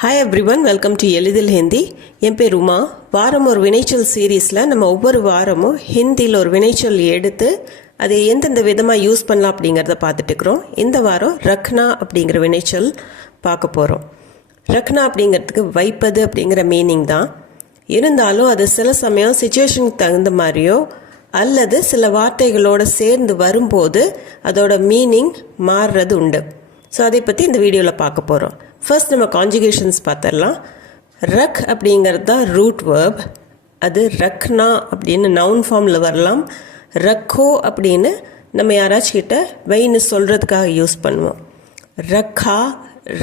Hi everyone, welcome to எளிதில் ஹிந்தி. என் பேர் உமா. வாரம் ஒரு வினைச்சொல் சீரீஸில் நம்ம ஒவ்வொரு வாரமும் ஹிந்தியில் ஒரு வினைச்சொல் எடுத்து அதை எந்தெந்த விதமாக யூஸ் பண்ணலாம் அப்படிங்கிறத பார்த்துட்டு இருக்கிறோம். இந்த வாரம் ரக்னா அப்படிங்கிற வினைச்சொல் பார்க்க போகிறோம். ரக்னா அப்படிங்கிறதுக்கு வைப்பது அப்படிங்கிற மீனிங் தான். இருந்தாலும் அது சில சமயம் சிச்சுவேஷனுக்கு தகுந்த மாதிரியோ அல்லது சில வார்த்தைகளோடு சேர்ந்து வரும்போது அதோட மீனிங் மாறுறது உண்டு. ஸோ அதை பற்றி இந்த வீடியோவில் பார்க்க போகிறோம். ஃபர்ஸ்ட் நம்ம கான்ஜுகேஷன்ஸ் பார்த்துடலாம். ரக் அப்படிங்கிறது தான் ரூட் வேர்ப். அது ரக்னா அப்படின்னு நவுன் ஃபார்மில் வரலாம். ரக்கோ அப்படின்னு நம்ம யாராச்சும் கிட்ட வைன்னு சொல்கிறதுக்காக யூஸ் பண்ணுவோம். ரக்கா,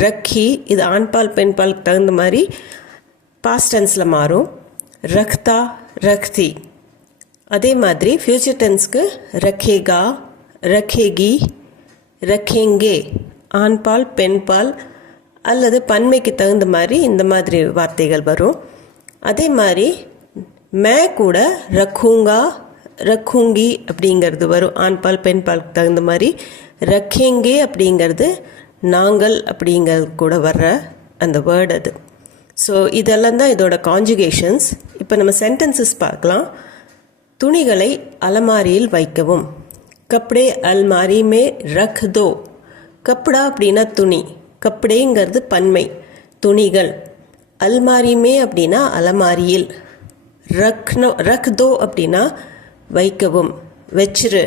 ரக்கி, இது ஆண்பால் பெண்பாலுக்கு தகுந்த மாதிரி பாஸ்ட் டென்ஸில் மாறும். ரக்தா, ரக்தி. அதே மாதிரி ஃப்யூச்சர் டென்ஸ்க்கு ரக்கேகா, ரக்கேகி, ரக்கேங்கே, ஆண்பால் பெண்பால் அல்லது பன்மைக்கு தகுந்த மாதிரி இந்த மாதிரி வார்த்தைகள் வரும். அதே மாதிரி மே கூட ரக்குங்கா, ரக்குங்கி அப்படிங்கிறது வரும். ஆண்பால் பெண்பாலுக்கு தகுந்த மாதிரி ரக்கேங்கே அப்படிங்கிறது நாங்கள் அப்படிங்கிறது கூட வர்ற அந்த வேர்டு அது. ஸோ இதெல்லாம் தான் இதோட கான்ஜுகேஷன்ஸ். இப்போ நம்ம சென்டென்சஸ் பார்க்கலாம். துணிகளை அலமாரியில் வைக்கவும். கப்டே அல்மாரி மே ரக் தோ. கப்டா அப்படின்னா துணி, கப்டேங்கிறது பன்மை, துணிகள். அல்மாரிமே அப்படின்னா அலமாரியில். ரக் தோ அப்படின்னா வைக்கவும், வச்சிரு,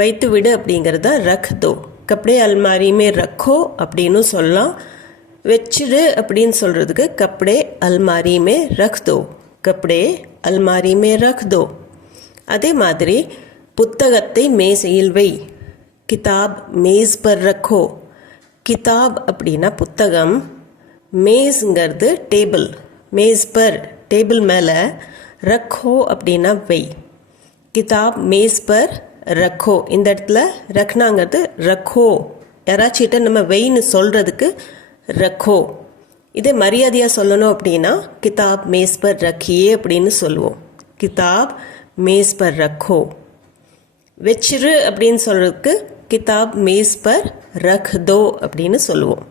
வைத்து விடு அப்படிங்கிறது தான் ரக் தோ. கப்டே அல்மாரிமே ரக்கோ அப்படின்னு சொல்லலாம். வச்சிரு அப்படின்னு சொல்கிறதுக்கு கப்டே அல்மாரிமே ரக் தோ, கப்டே அல்மாரிமே ரக் தோ. அதே மாதிரி புத்தகத்தை மேசையில் வை. கிதாப் மேஸ் பர் ரக்கோ. கிதாப் அப்படின்னா புத்தகம், மேஸ்ங்கிறது டேபிள், மேஸ் பர் டேபிள் மேலே, ரக்கோ அப்படின்னா வை. கிதாப் மேஸ் பர் ரக்கோ. இந்த இடத்துல ரக்னாங்கிறது ரக்கோ. யாராச்சிட்ட நம்ம வெயின்னு சொல்கிறதுக்கு ரக்கோ. இதே மரியாதையாக சொல்லணும் அப்படின்னா கிதாப் மேஸ் பர் ரக்கியே அப்படின்னு சொல்லுவோம். கிதாப் மேஸ் பர் ரக்கோ. வச்சிரு அப்படின்னு சொல்கிறதுக்கு கிதாப் மேஸ் பர் ரக் தோ அப்படின்னு சொல்லுவோம்.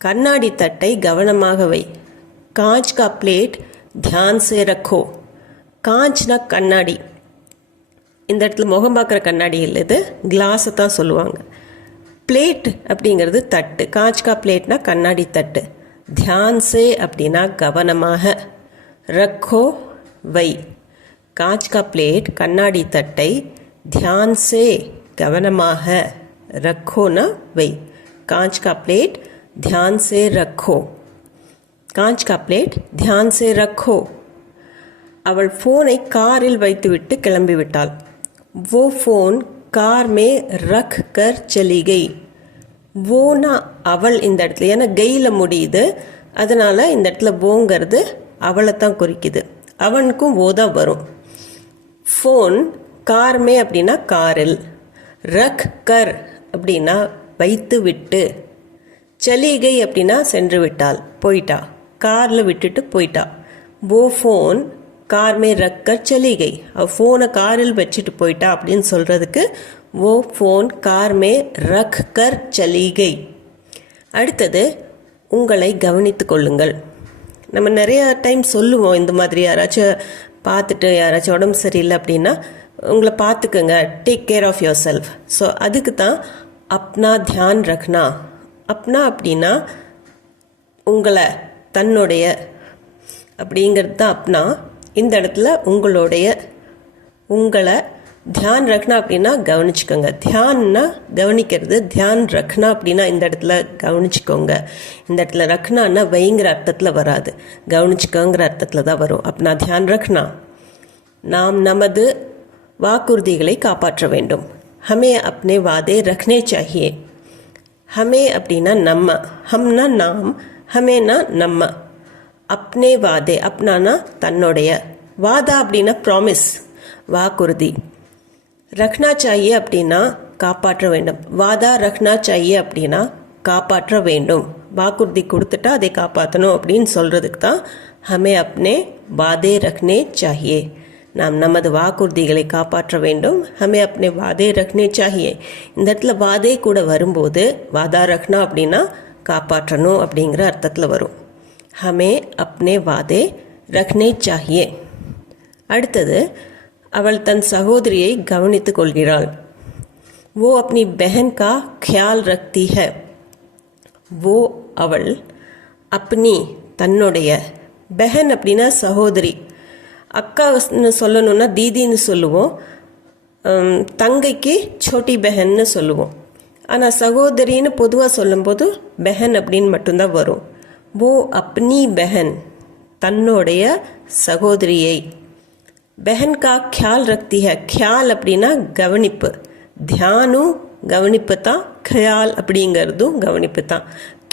கண்ணாடி தட்டை கவனமாக வை. காஞ்ச் கா பிளேட் தியான் சே ரக்கோ. காஞ்ச்னா கண்ணாடி. இந்த இடத்துல முகம் பார்க்குற கண்ணாடி இல்லை, இது கிளாஸை தான் சொல்லுவாங்க. பிளேட் அப்படிங்கிறது தட்டு. காஞ்ச் கா பிளேட்னா கண்ணாடி தட்டு. தியான் சே அப்படின்னா கவனமாக. ரக்கோ வை. காஞ்ச் கா பிளேட் கண்ணாடி தட்டை, தியான் சே கவனமாக, ரக்கோனா வை. காஞ்ச் கா பிளேட் தியான் சே ரக்கோ. காஞ்ச் கா பிளேட் தியான் சே ரக்கோ. அவள் ஃபோனை காரில் வைத்துவிட்டு கிளம்பிவிட்டாள். वो ஃபோன் கார் மே ரக் கர் சலி கை. வோனா அவள் இந்த இடத்துல, ஏன்னா கெயில் முடியுது, அதனால் இந்த இடத்துல வோங்கிறது அவளை தான் குறிக்குது. அவனுக்கும் ஓ தான் வரும். ஃபோன் கார் மே அப்படின்னா காரில், ரக் கர் அப்படின்னா வைத்து விட்டு, சலிகை அப்படின்னா சென்று விட்டாள், போயிட்டா, காரில் விட்டுட்டு போயிட்டா. ஓ ஃபோன் கார் மே ரக் கர் சலிகை. அவள் ஃபோனை காரில் வச்சுட்டு போயிட்டா அப்படின்னு சொல்கிறதுக்கு ஓ ஃபோன் கார் மே ரக் கர் சலிகை. அடுத்தது உங்களை கவனித்து கொள்ளுங்கள். நம்ம நிறையா டைம் சொல்லுவோம் இந்த மாதிரி. யாராச்சும் பார்த்துட்டு யாராச்சும் உடம்பு சரியில்லை அப்படின்னா உங்களை பார்த்துக்குங்க, take care of yourself. So அதுக்கு தான் அப்னா தியான் ரக்னா. அப்னா அப்படின்னா உங்களை, தன்னுடைய அப்படிங்கிறது தான் அப்னா. இந்த இடத்துல உங்களுடைய, உங்களை, தியான் ரக்னா அப்படின்னா கவனிச்சுக்கோங்க. தியான்னா கவனிக்கிறது, தியான் ரக்னா அப்படின்னா இந்த இடத்துல கவனிச்சுக்கோங்க. இந்த இடத்துல ரக்னான்னா வைங்கிற அர்த்தத்தில் வராது, கவனிச்சுக்கோங்கிற அர்த்தத்தில் தான் வரும். அப்னா தியான் ரக்னா. நாம் நமது வாக்குறுதிகளை காப்பாற்ற வேண்டும். ஹமே அப்னே வாதே ரக்னே சாஹியே. ஹமே அப்படின்னா நம்ம, ஹம்னா நாம், ஹமேனா நம்ம. அப்னே வாதே, அப்னானா தன்னுடைய, வாதா அப்படின்னா ப்ராமிஸ், வாக்குறுதி. ரக்னா சாஹியே அப்படின்னா காப்பாற்ற வேண்டும். வாதா ரக்னா சாஹியே அப்படின்னா காப்பாற்ற வேண்டும். வாக்குறுதி கொடுத்துட்டா அதை காப்பாற்றணும் அப்படின்னு சொல்கிறதுக்கு தான் ஹமே அப்னே வாதே ரக்னே சாஹியே. நாம் நமது வாக்குறுதிகளை காப்பாற்ற வேண்டும். ஹமே அப்னே வாதே ரக்னே சாஹியே. இந்த இடத்துல வாதே கூட வரும்போது வாதா ரக்னா அப்படின்னா காப்பாற்றணும் அப்படிங்கிற அர்த்தத்தில் வரும். ஹமே அப்னே வாதே ரக்னே சாஹியே. அடுத்தது, அவள் தன் சகோதரியை கவனித்துக் கொள்கிறாள். वो अपनी बहन का ख्याल रखती है. वो அவள், அப்னி தன்னுடைய, பெஹன் அப்படின்னா சகோதரி, அக்கான்னு சொல்லணும்னா தீதின்னு சொல்லுவோம், தங்கைக்கு சோட்டி பெஹன்னு சொல்லுவோம். ஆனால் சகோதரின்னு பொதுவாக சொல்லும்போது பெஹன் அப்படின்னு மட்டும்தான் வரும். वो अपनी बहन தன்னுடைய சகோதரியை, பெஹன் கா ख्याल रखती है. ख्याल அப்படின்னா கவனிப்பு, தியானும் கவனிப்பு தான், ख्याल அப்படிங்கிறதும் கவனிப்பு தான்.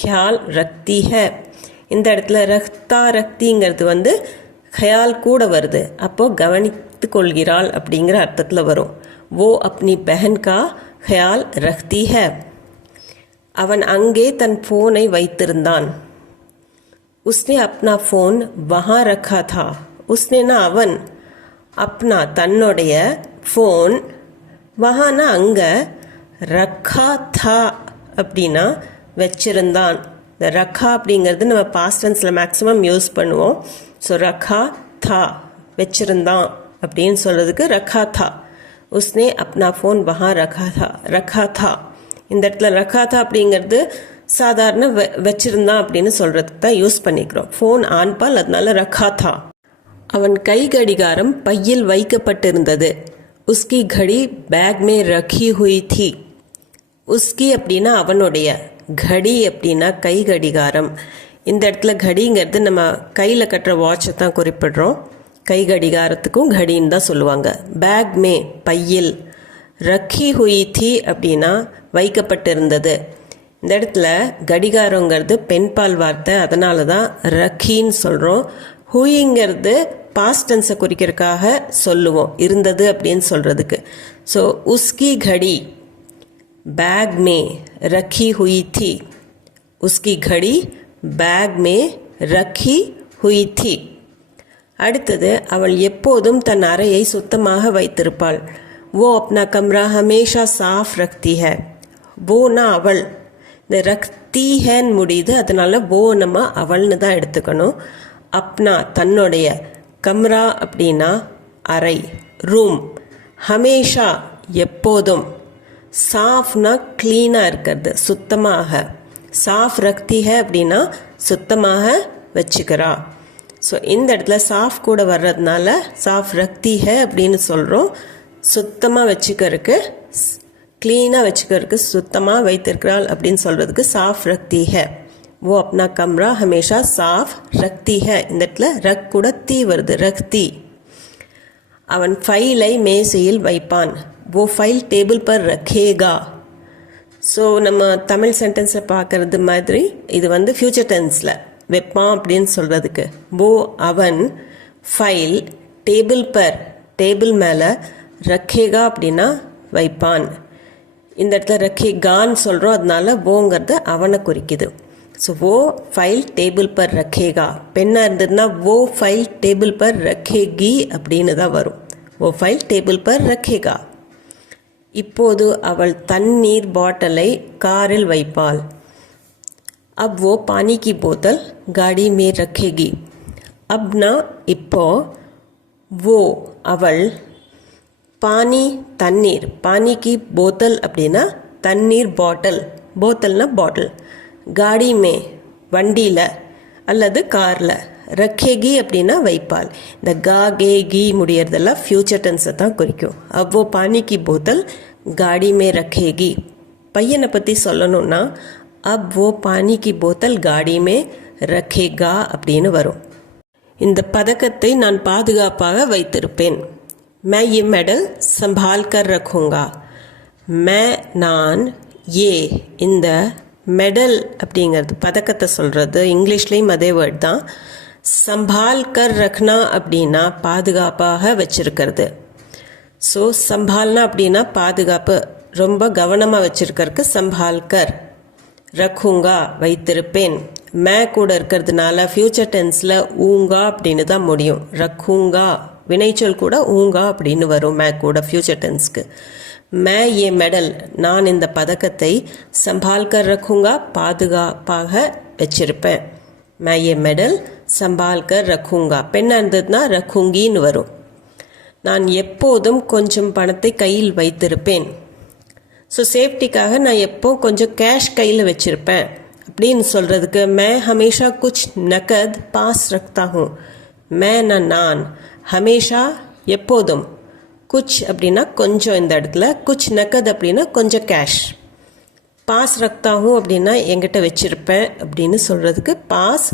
ख्याल रखती है. இந்த இடத்துல ரக்தா ரக்திங்கிறது வந்து ख्याल கூட வருது, அப்போது கவனித்து கொள்கிறாள் அப்படிங்கிற அர்த்தத்தில் வரும். वो अपनी बहन का ख्याल रखती है. அவன் அங்கே தன் ஃபோனை வைத்திருந்தான். उसने अपना फ़ोन वहाँ रखा था. उसने ना அவன், அப்னா தன்னுடைய, ஃபோன் வஹானா அங்கே, ரக்கா தா அப்படின்னா வச்சிருந்தான். இந்த ரக்கா அப்படிங்கிறது நம்ம பாஸ்ட் டென்ஸில் மேக்ஸிமம் யூஸ் பண்ணுவோம். ஸோ ரக்கா தா வச்சிருந்தான் அப்படின்னு சொல்கிறதுக்கு ரக்கா தா. உஸ்னே அப்னா ஃபோன் வஹா ரக்கா தா. இந்த இடத்துல ரக்கா தா அப்படிங்கிறது சாதாரண வச்சிருந்தான் அப்படின்னு சொல்கிறதுக்கு தான் யூஸ் பண்ணிக்கிறோம். ஃபோன் ஆன்பால், அதனால ரக்கா தா. அவன் கை கடிகாரம் பையில் வைக்கப்பட்டிருந்தது. உஸ்கி घड़ी बैग में रखी हुई थी. உஸ்கி அப்படின்னா அவனுடைய, घड़ी அப்படின்னா கை கடிகாரம். இந்த இடத்துல घड़ीங்கிறது நம்ம கையில் கட்டுற வாட்சை தான் குறிப்பிடுறோம். கை கடிகாரத்துக்கும் घड़ीன்னு தான் சொல்லுவாங்க. பேக் மே பையில், ரக்கி ஹுயி தி அப்படின்னா வைக்கப்பட்டிருந்தது. இந்த இடத்துல கடிகாரங்கிறது பெண்பால் வார்த்தை, அதனால தான் ரக்கின்னு சொல்கிறோம். ஹூயிங்கிறது பாஸ்ட் டென்ஸை குறிக்கிறதுக்காக சொல்லுவோம், இருந்தது அப்படின்னு சொல்கிறதுக்கு. ஸோ உஸ்கி घड़ी बैग में रखी हुई थी. उसकी घड़ी बैग में रखी हुई थी. அடுத்தது, அவள் எப்போதும் தன் அறையை சுத்தமாக வைத்திருப்பாள். वो अपना कमरा हमेशा साफ रखती है. வோனா அவள், இந்த ரக்தி ஹேன்னு முடியுது, அதனால வோ நம்ம அவள்னு தான் எடுத்துக்கணும். அப்னா தன்னுடைய, கம்ரா அப்படின்னா அறை, ரூம், ஹமேஷா எப்போதும், சாஃப்னா க்ளீனாக இருக்கிறது, சுத்தமாக, சாஃப் ரக்தி ஹே அப்படின்னா சுத்தமாக வச்சுக்கிறா. ஸோ இந்த இடத்துல சாஃப் கூட வர்றதுனால சாஃப் ரக்தி ஹே அப்படின்னு சொல்கிறோம். சுத்தமாக வச்சுக்கிறதுக்கு, க்ளீனாக வச்சுக்கிறதுக்கு, சுத்தமாக வைத்திருக்கிறாள் அப்படின்னு சொல்கிறதுக்கு சாஃப் ரக்தி ஹே. वो अपना कमरा हमेशा साफ रखती है. இந்த இடத்துல ரக் கூட தீ வருது, ரக்தி. அவன் ஃபைலை மேசையில் வைப்பான். वो फाइल टेबल पर रखेगा. ஸோ நம்ம தமிழ் சென்டென்ஸில் பார்க்குறது மாதிரி இது வந்து ஃப்யூச்சர் டென்ஸில் வைப்பான் அப்படின்னு சொல்கிறதுக்கு. वो அவன், ஃபைல் டேபிள் பர் டேபிள் மேலே, ரக்கேகா அப்படின்னா வைப்பான். இந்த இடத்துல ரக்கேகான்னு சொல்கிறோம், அதனால வோங்கிறது அவனை குறிக்குது. ஸோ वो फाइल टेबल पर रखेगा. பெண்ணாக இருந்ததுன்னா वो फाइल टेबल पर रखेगी அப்படின்னு தான் வரும். वो फाइल टेबल पर रखेगा. இப்போது அவள் தண்ணீர் பாட்டிலை காரில் வைப்பாள். अब वो पानी की बोतल गाड़ी में रखेगी. அப்னா இப்போ, वो அவள், பானி தண்ணீர், பானி கி போத்தல் அப்படின்னா தண்ணீர் பாட்டில், போத்தல்னா பாட்டில், காடி மே வண்டியில் அல்லது காரில், ரக்கேகி அப்படின்னா வைப்பாள். இந்த கா கே கி முடியறதெல்லாம் ஃப்யூச்சர் டென்ஸை தான் குறிக்கும். அவ்வோ பானிக்கு போத்தல் காடி மே ரக்கேகி. பையனை பற்றி சொல்லணும்னா அவ்வோ பானிக்கு போத்தல் காடி மே ரக்கேகா அப்படின்னு வரும். இந்த பதக்கத்தை நான் பாதுகாப்பாக வைத்திருப்பேன். मैं ये मेडल संभाल कर रखूँगा. मैं நான், ஏ இந்த மெடல் அப்படிங்கிறது பதக்கத்தை சொல்கிறது, இங்கிலீஷ்லேயும் அதே வேர்ட் தான். சம்பால் கர் ரக்னா அப்படின்னா பாதுகாப்பாக வச்சிருக்கிறது. ஸோ சம்பால்னா அப்படின்னா பாதுகாப்பு, ரொம்ப கவனமாக வச்சிருக்கிறதுக்கு சம்பால் கர், ரக்குங்கா வைத்திருப்பேன். மே கூட இருக்கிறதுனால ஃப்யூச்சர் டென்ஸில் ஊங்கா அப்படின்னு தான் முடியும். ரக்குங்கா வினைச்சொல் கூட ஊங்கா அப்படின்னு வரும் மே கூட ஃப்யூச்சர் டென்ஸ்க்கு. मैं ये मेडल நான் இந்த பதக்கத்தை संभाल कर रखूंगा பாதுகாப்பாக வச்சிருப்பேன். मैं ये मेडल संभाल कर रखूंगा. பெண்ணா இருந்ததுன்னா ரखूंगीன்னு வரும். நான் எப்போதும் கொஞ்சம் பணத்தை கையில் வைத்திருப்பேன். ஸோ சேஃப்டிக்காக நான் எப்போ கொஞ்சம் கேஷ் கையில் வச்சிருப்பேன் அப்படின்னு சொல்கிறதுக்கு मैं हमेशा कुछ नकद पास रखता हूँ. मैं நான் हमेशा எப்போதும் குச் அப்படின்னா கொஞ்சம் இந்த இடத்துல குச் நக்கத் அப்படின்னா கொஞ்சம் கேஷ். பாஸ் ரக்தாகும் அப்படின்னா எங்கிட்ட வச்சிருப்பேன் அப்படின்னு சொல்கிறதுக்கு பாஸ்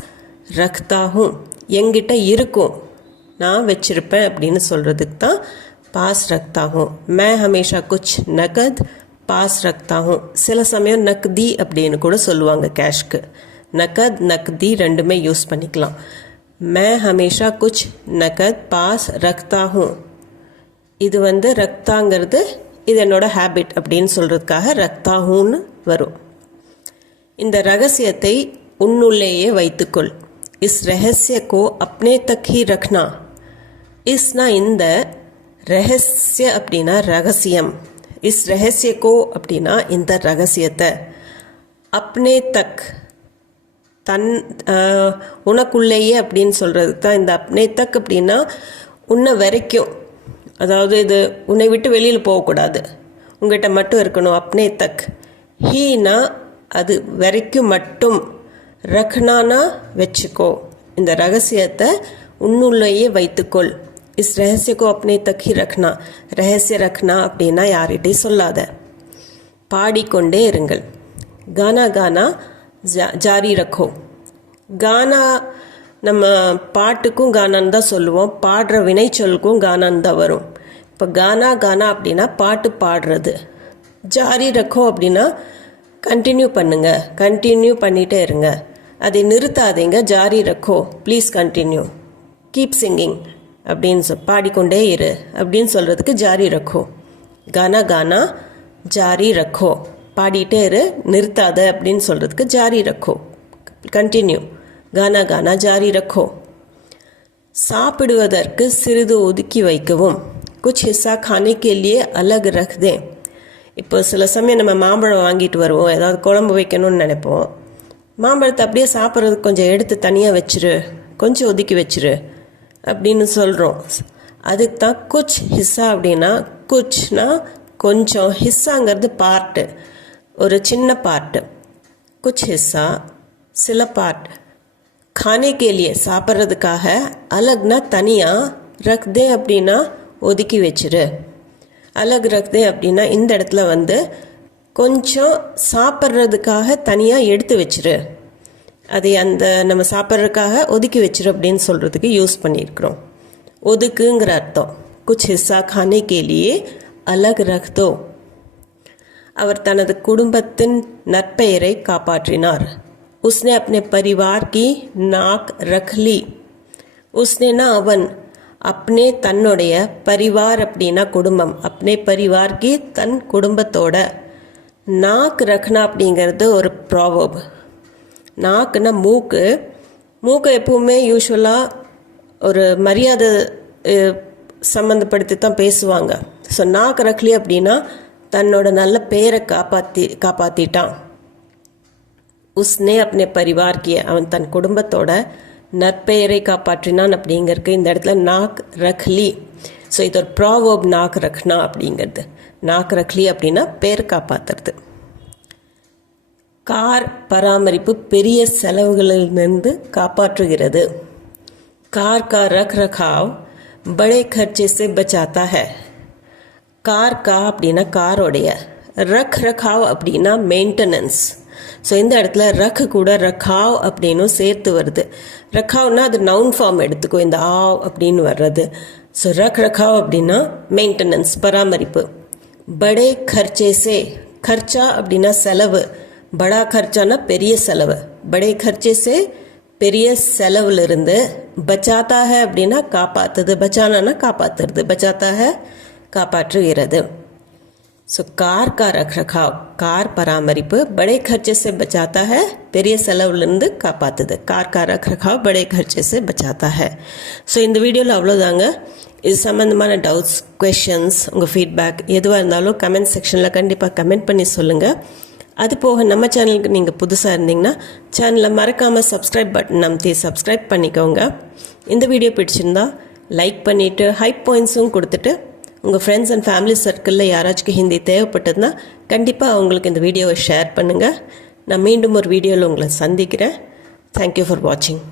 ரக்தாகும் எங்கிட்ட இருக்கும் நான் வச்சிருப்பேன் அப்படின்னு சொல்கிறதுக்கு தான் பாஸ் ரக்தாகும். மே ஹமேஷா குச் நகத் பாஸ் ரக்தாகும். சில சமயம் நக்தி அப்படின்னு கூட சொல்லுவாங்க கேஷ்க்கு. நகத் நக்தி ரெண்டுமே யூஸ் பண்ணிக்கலாம். மே ஹமேஷா குச் நகத் பாஸ் ரக்தாகும். இது ரக்தாங்கிறது இது என்னோட ஹேபிட் அப்படின்னு சொல்கிறதுக்காக ரக்தாகுன்னு வரும். இந்த ரகசியத்தை உன்னுள்ளேயே வைத்துக்கொள். இஸ் ரகசிய கோ அப்னே தக் ஹி ரக்னா. இஸ்னா இந்த ரகசிய அப்படின்னா ரகசியம். இஸ் ரகசிய கோ அப்படின்னா இந்த ரகசியத்தை அப்னே தக் தன் உனக்குள்ளேயே அப்படின்னு சொல்கிறதுக்கு தான் இந்த அப்னே தக் அப்படின்னா உன்னை வரைக்கும். அதாவது இது உன்னை விட்டு வெளியில் போகக்கூடாது, உங்கள்கிட்ட மட்டும் இருக்கணும். அப்னே தக். ஹீனா அது வரைக்கும் மட்டும், ரக்னானா வச்சுக்கோ. இந்த ரகசியத்தை உன்னுள்ளேயே வைத்துக்கொள். இஸ் ரகசியக்கோ அப்னே தக் ஹி ரக்னா. ரகசிய ரக்னா அப்படின்னா யார்கிட்டையும் சொல்லாத. பாடிக்கொண்டே இருங்கள். கானா கானா ஜாரி ரக்கோ. கானா நம்ம பாட்டுக்கும் கானான்னு தான் சொல்லுவோம், பாடுற வினைச்சொல்லுக்கும் கானான்னு தான் வரும். இப்போ கானா கானா அப்படின்னா பாட்டு பாடுறது. ஜாரி ரக்கோ அப்படின்னா கண்டினியூ பண்ணுங்க, கண்டினியூ பண்ணிகிட்டே இருங்க, அதை நிறுத்தாதீங்க. ஜாரி ரக்கோ, ப்ளீஸ் கண்டினியூ, கீப் சிங்கிங் அப்படின்னு பாடிக்கொண்டே இரு அப்படின்னு சொல்கிறதுக்கு ஜாரி ரக்கோ. கானா கானா ஜாரி ரக்கோ, பாடிட்டே இரு நிறுத்தாத அப்படின்னு சொல்கிறதுக்கு ஜாரி ரக்கோ, கண்டினியூ. கானா கானா ஜாரி ரக்கோ. சாப்பிடுவதற்கு சிறிது ஒதுக்கி வைக்கவும். குச் ஹிஸ்ஸா खाने के लिए अलग रख दें. இப்போ சில சமயம் நம்ம மாம்பழம் வாங்கிட்டு வருவோம், ஏதாவது குழம்பு வைக்கணும்னு நினைப்போம். மாம்பழத்தை அப்படியே சாப்பிட்றதுக்கு கொஞ்சம் எடுத்து தனியாக வச்சிரு, கொஞ்சம் ஒதுக்கி வச்சிரு அப்படின்னு சொல்கிறோம். அதுக்கு தான் குச் ஹிஸ்ஸா அப்படின்னா, குச்னா கொஞ்சம், ஹிஸ்ஸாங்கிறது பார்ட்டு, ஒரு சின்ன பார்ட்டு. குச் ஹிஸ்ஸா சில பார்ட். खाने के लिए சாப்பிட்றதுக்காக, அலக்னா தனியாக, ரக்தே அப்படின்னா ஒதுக்கி வச்சிரு. அலக் ரக்தே அப்படின்னா இந்த இடத்துல கொஞ்சம் சாப்பிட்றதுக்காக தனியாக எடுத்து வச்சிரு, அதை அந்த நம்ம சாப்பிட்றதுக்காக ஒதுக்கி வச்சிரு அப்படின்னு சொல்கிறதுக்கு யூஸ் பண்ணியிருக்கிறோம். ஒதுக்குங்கிற அர்த்தம். குச் ஹிஸ்ஸா खाने के लिए अलग रख दो. அவர் தனது குடும்பத்தின் நற்பெயரை காப்பாற்றினார். उसने अपने परिवार की नाक रख ली. उसने ना அவன், अपने தன்னுடைய, परिवार அப்படின்னா குடும்பம், अपने परिवार की தன் குடும்பத்தோட. நாக் ரக்னா அப்படிங்கிறது ஒரு ப்ராவர்ப். நாக்குன்னா மூக்கு. மூக்கை எப்பவுமே யூஸ்வலாக ஒரு மரியாதை சம்மந்தப்படுத்தி தான் பேசுவாங்க. ஸோ நாக் ரக்லி அப்படின்னா தன்னோட நல்ல பேரை காப்பாற்றிட்டான். உஸ்னே அப்னே பரிவார் கிய, அவன் தன் குடும்பத்தோட நற்பெயரை காப்பாற்றினான் அப்படிங்கிறதுக்கு இந்த இடத்துல நாக் ரக்லி. ஸோ இது ஒரு ப்ராவர்ப், நாக் ரக்னா அப்படிங்கிறது. நாக் ரக்லி அப்படின்னா பேர் காப்பாற்றுறது. கார் பராமரிப்பு பெரிய செலவுகளிலிருந்து காப்பாற்றுகிறது. கார் கா ரக் ரखाव बड़े खर्चे से बचाता है. கார் கா அப்படின்னா காரோடைய, ரக் ரखाव அப்படின்னா மெயின்டெனன்ஸ். ஸோ இந்த இடத்துல ரக் கூட ரக்காவ் அப்படின்னும் சேர்த்து வருது. ரக்காவ்னா அது நவுன் ஃபார்ம் எடுத்துக்கோ, இந்த ஆவ் அப்படின்னு வர்றது. ஸோ ரக் ரக்காவ் அப்படின்னா மெயின்டெனன்ஸ், பராமரிப்பு. படே खर्चे खर्चा அப்படின்னா செலவு, படா खर्चाனா பெரிய செலவு. படே खर्चे பெரிய செலவுலேருந்து, பச்சாத்தா ஹை அப்படின்னா காப்பாற்றுது, பச்சானா காப்பாற்றுறது, பச்சாத்தா ஹை காப்பாற்றுகிறது. ஸோ कार का रखरखाव கார் பராமரிப்பு बड़े खर्चे से बचाता है பெரிய செலவுலேருந்து காப்பாற்றுது கார் का रखरखाव बड़े खर्चे से बचाता है ஸோ இந்த வீடியோவில் அவ்வளோதாங்க இது சம்மந்தமான டவுட்ஸ் கொஷின்ஸ் உங்கள் ஃபீட்பேக் எதுவாக இருந்தாலும் கமெண்ட் செக்ஷனில் கண்டிப்பாக கமெண்ட் பண்ணி சொல்லுங்கள் அது போக நம்ம சேனலுக்கு நீங்கள் புதுசாக இருந்தீங்கன்னா சேனலை மறக்காமல் சப்ஸ்கிரைப் பட்டன் அமைத்தி சப்ஸ்கிரைப் பண்ணிக்கோங்க இந்த வீடியோ பிடிச்சிருந்தா லைக் பண்ணிவிட்டு ஹைப் பாயிண்ட்ஸும் கொடுத்துட்டு உங்கள் ஃப்ரெண்ட்ஸ் அண்ட் ஃபேமிலி சர்க்கிளில் யாராச்சும் ஹிந்தி தேவைப்பட்டதுன்னா கண்டிப்பாக அவங்களுக்கு இந்த வீடியோவை ஷேர் பண்ணுங்கள் நான் மீண்டும் ஒரு வீடியோவில் உங்களை சந்திக்கிறேன் தேங்க்யூ ஃபார் வாட்சிங்